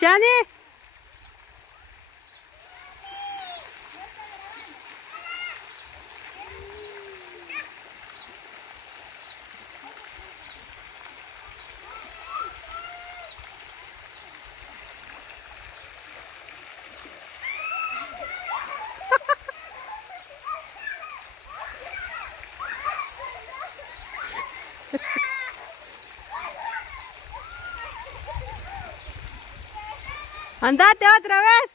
Shani. ¡Andate otra vez!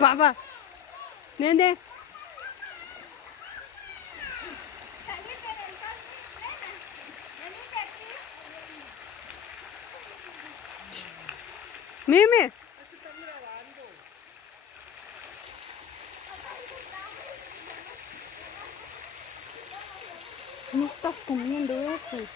Papá, nene. Mimi. No estás comiendo eso.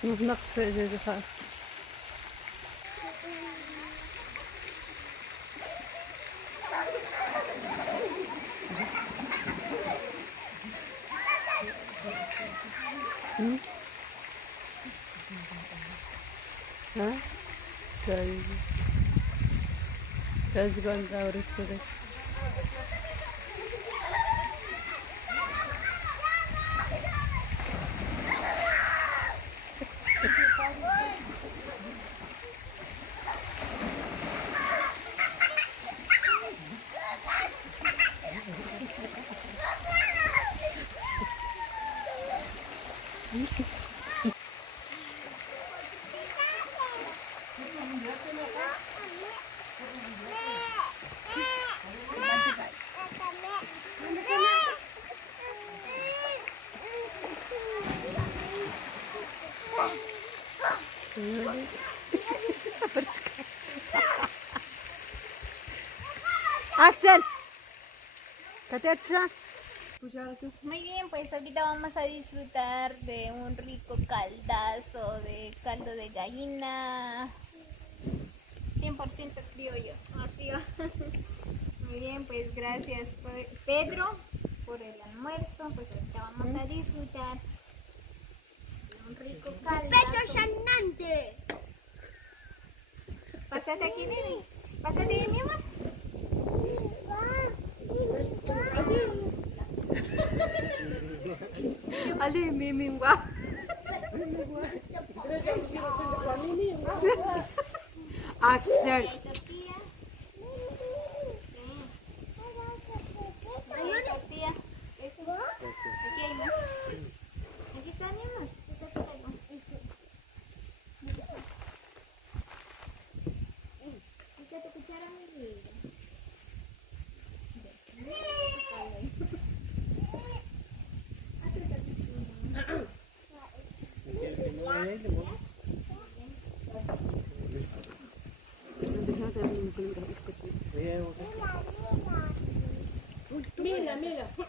Nog nachts verder gaan. Huh? That's gone out of spirit. Axel, Muy bien, pues ahorita vamos a disfrutar de un rico caldazo de caldo de gallina 100% criollo. Así va. Muy bien, pues gracias Pedro por el almuerzo. Pues ahorita vamos a disfrutar de un rico caldazo. ¡Peso sanante! Pásate aquí, Mimi. Pásate aquí, mi amor. Ali Mimi wa. Axel. Aquí hay más. Aquí está, mi amor. Aquí está tu echar a mi vida. Mira, mira. Bueno,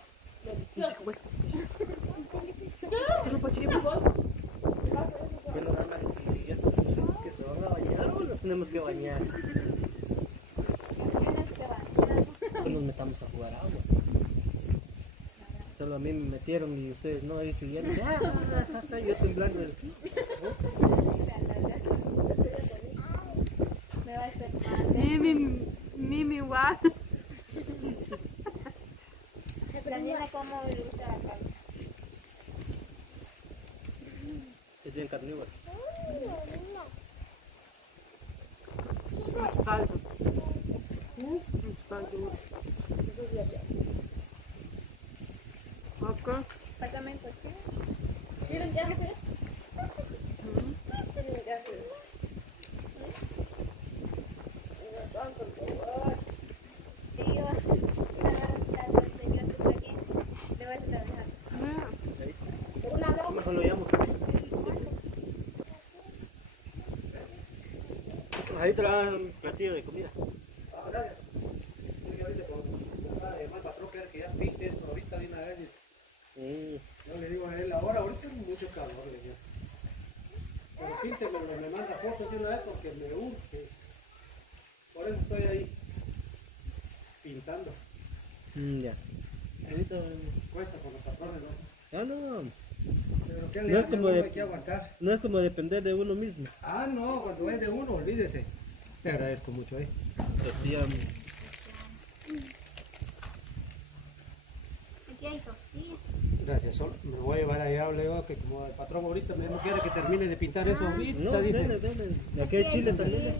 mamá, si estos ingredientes que se van a bañar o los tenemos que bañar. No nos metamos a jugar agua. Solo a mí me metieron y ustedes no, he dicho ya. Yo temblando. Me va a hacer mal. Mimi igual. La nena cómo le gusta la carne. Es bien carnívoro. Espalda. Espalda. Ok. Pásame el cochino. Miren, ya, mira. Que yo te saqué. Te vas a trabajar. Mejor lo llamo. Ahí traen un platillo de comida. Yo le digo a él, ahorita es mucho calor, le digo. Pero píntemelo, me manda fotos de una vez porque me urge. Por eso estoy ahí pintando. Ya. Ahorita. Cuesta con los patrones, ¿no? Ah, no. Pero ¿qué No le es hace? como Uno de- hay que aguantar. No es como depender de uno mismo. Ah, no, cuando es de uno, olvídese. Te agradezco mucho, ¿eh? Tortilla. Aquí hay tortilla. Gracias, Sol. Me voy a llevar allá, le digo que como el patrón ahorita no quiere que termine de pintar eso ahorita, No, dice. dale. Aquí hay chile también.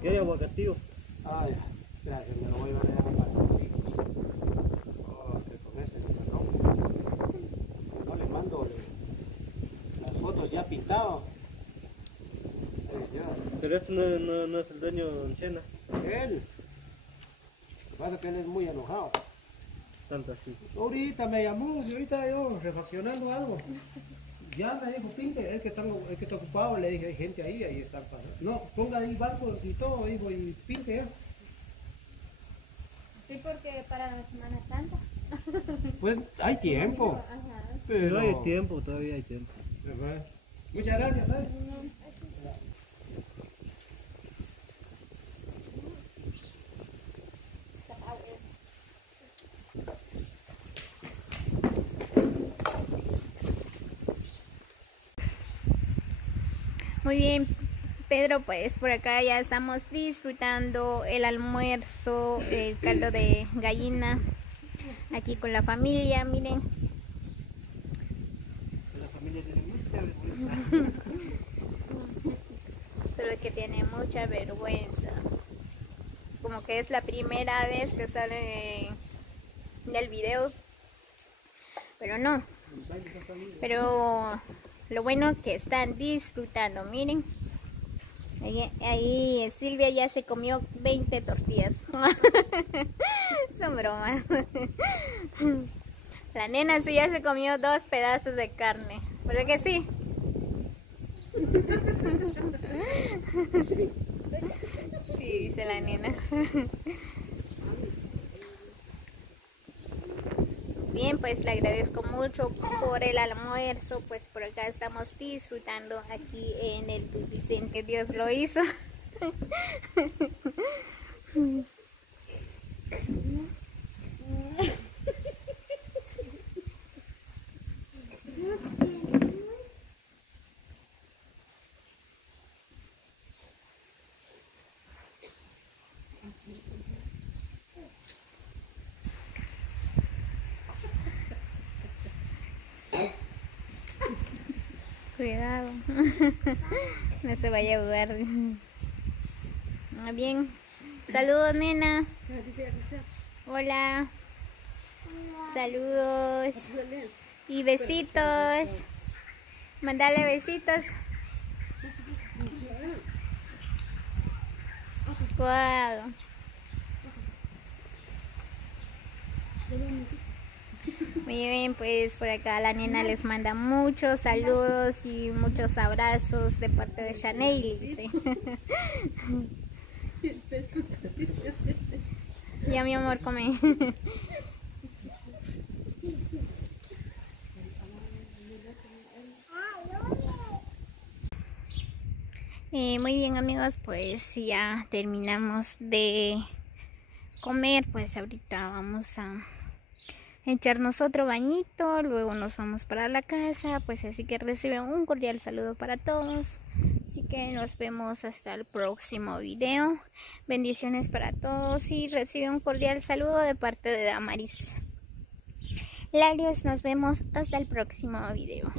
Quiere aguacatillo. Ah, ya. Gracias, me lo voy a llevar allá para los hijos. Oh, que con ese no le mando las fotos ya pintado. Ay, Dios. Pero este no es el dueño Chena. Él. Lo que pasa es que él es muy enojado. Tanto así. Ahorita me llamó, y ahorita yo refaccionando algo. Ya me dijo, pinte, el que está ocupado, le dije, hay gente ahí están pasando. No, ponga ahí bancos y todo, dijo, y pinte ya. Sí, porque para la Semana Santa. Pues hay tiempo. Ajá. Pero hay tiempo, todavía hay tiempo. ¿Verdad? Muchas gracias, ¿sabes? Muy bien, Pedro, pues por acá ya estamos disfrutando el almuerzo, el caldo de gallina, aquí con la familia, miren. La familia tiene mucha vergüenza. Solo que tiene mucha vergüenza. Como que es la primera vez que sale en el video. Pero no. Pero lo bueno que están disfrutando, miren. Ahí Silvia ya se comió 20 tortillas. Son bromas. La nena sí ya se comió 2 pedazos de carne. ¿Verdad que sí? Sí, dice la nena. Bien, pues le agradezco mucho por el almuerzo. Pues por acá estamos disfrutando aquí en el Tupicén, que Dios lo hizo. Cuidado, no se vaya a ahogar. Bien, saludos, nena. Hola. Saludos y besitos. Mandale besitos. Wow. Muy bien, pues por acá la nena les manda muchos saludos y muchos abrazos de parte de Chanel, dice. Ya, mi amor, come. Muy bien, amigos, pues ya terminamos de comer. Pues ahorita vamos a echarnos otro bañito, luego nos vamos para la casa. Pues así que reciben un cordial saludo para todos. Así que nos vemos hasta el próximo video. Bendiciones para todos y recibe un cordial saludo de parte de Damaris. Larios, nos vemos hasta el próximo video.